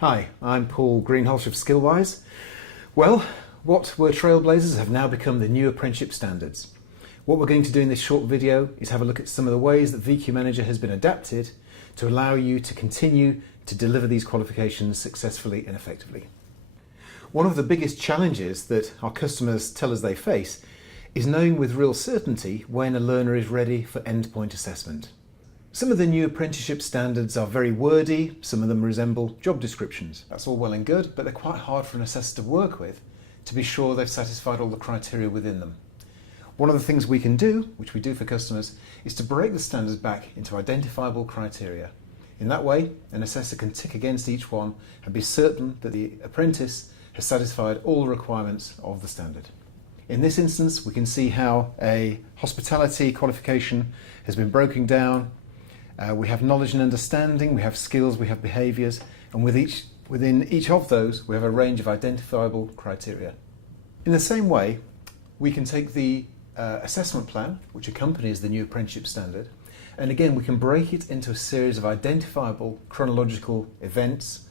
Hi, I'm Paul Greenhalgh of Skillwise. Well, what were Trailblazers have now become the new apprenticeship standards. What we're going to do in this short video is have a look at some of the ways that VQ Manager has been adapted to allow you to continue to deliver these qualifications successfully and effectively. One of the biggest challenges that our customers tell us they face is knowing with real certainty when a learner is ready for endpoint assessment. Some of the new apprenticeship standards are very wordy, some of them resemble job descriptions. That's all well and good, but they're quite hard for an assessor to work with to be sure they've satisfied all the criteria within them. One of the things we can do, which we do for customers, is to break the standards back into identifiable criteria. In that way, an assessor can tick against each one and be certain that the apprentice has satisfied all the requirements of the standard. In this instance, we can see how a hospitality qualification has been broken down. We have knowledge and understanding, we have skills, we have behaviours, and within each of those we have a range of identifiable criteria. In the same way, we can take the assessment plan, which accompanies the new apprenticeship standard, and again we can break it into a series of identifiable chronological events,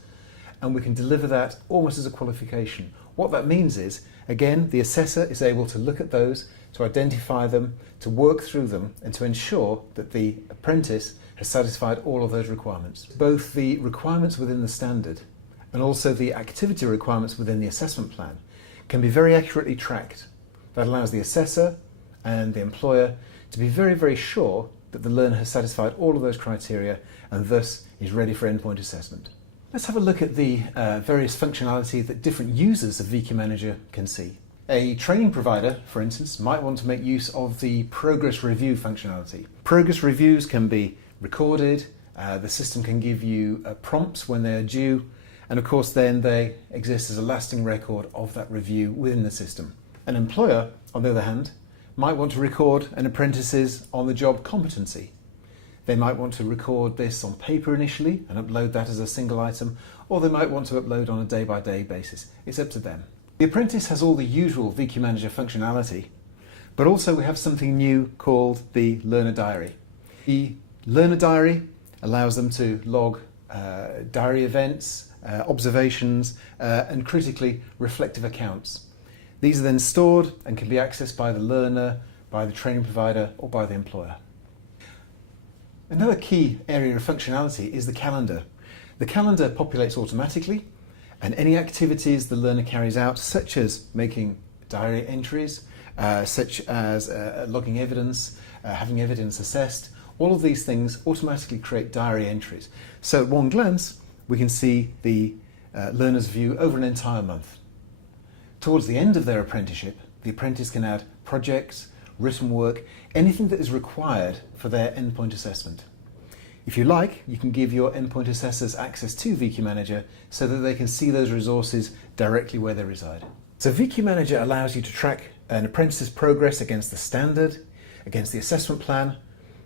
and we can deliver that almost as a qualification. What that means is, again, the assessor is able to look at those, to identify them, to work through them, and to ensure that the apprentice has satisfied all of those requirements. Both the requirements within the standard and also the activity requirements within the assessment plan can be very accurately tracked. That allows the assessor and the employer to be very, very sure that the learner has satisfied all of those criteria and thus is ready for endpoint assessment. Let's have a look at the various functionality that different users of VQ Manager can see. A training provider, for instance, might want to make use of the progress review functionality. Progress reviews can be recorded, the system can give you prompts when they are due, and of course then they exist as a lasting record of that review within the system. An employer, on the other hand, might want to record an apprentice's on-the-job competency. They might want to record this on paper initially and upload that as a single item, or they might want to upload on a day-by-day basis. It's up to them. The apprentice has all the usual VQ Manager functionality, but also we have something new called the Learner Diary. The Learner Diary allows them to log diary events, observations, and critically reflective accounts. These are then stored and can be accessed by the learner, by the training provider, or by the employer. Another key area of functionality is the calendar. The calendar populates automatically, and any activities the learner carries out, such as making diary entries, such as logging evidence, having evidence assessed, all of these things automatically create diary entries. So at one glance, we can see the learner's view over an entire month. Towards the end of their apprenticeship, the apprentice can add projects, written work, anything that is required for their endpoint assessment. If you like, you can give your endpoint assessors access to VQ Manager so that they can see those resources directly where they reside. So VQ Manager allows you to track an apprentice's progress against the standard, against the assessment plan.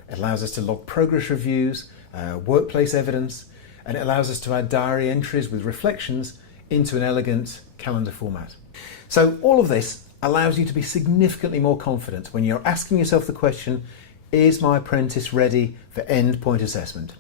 It allows us to log progress reviews, workplace evidence, and it allows us to add diary entries with reflections into an elegant calendar format. So all of this allows you to be significantly more confident when you're asking yourself the question, is my apprentice ready for endpoint assessment?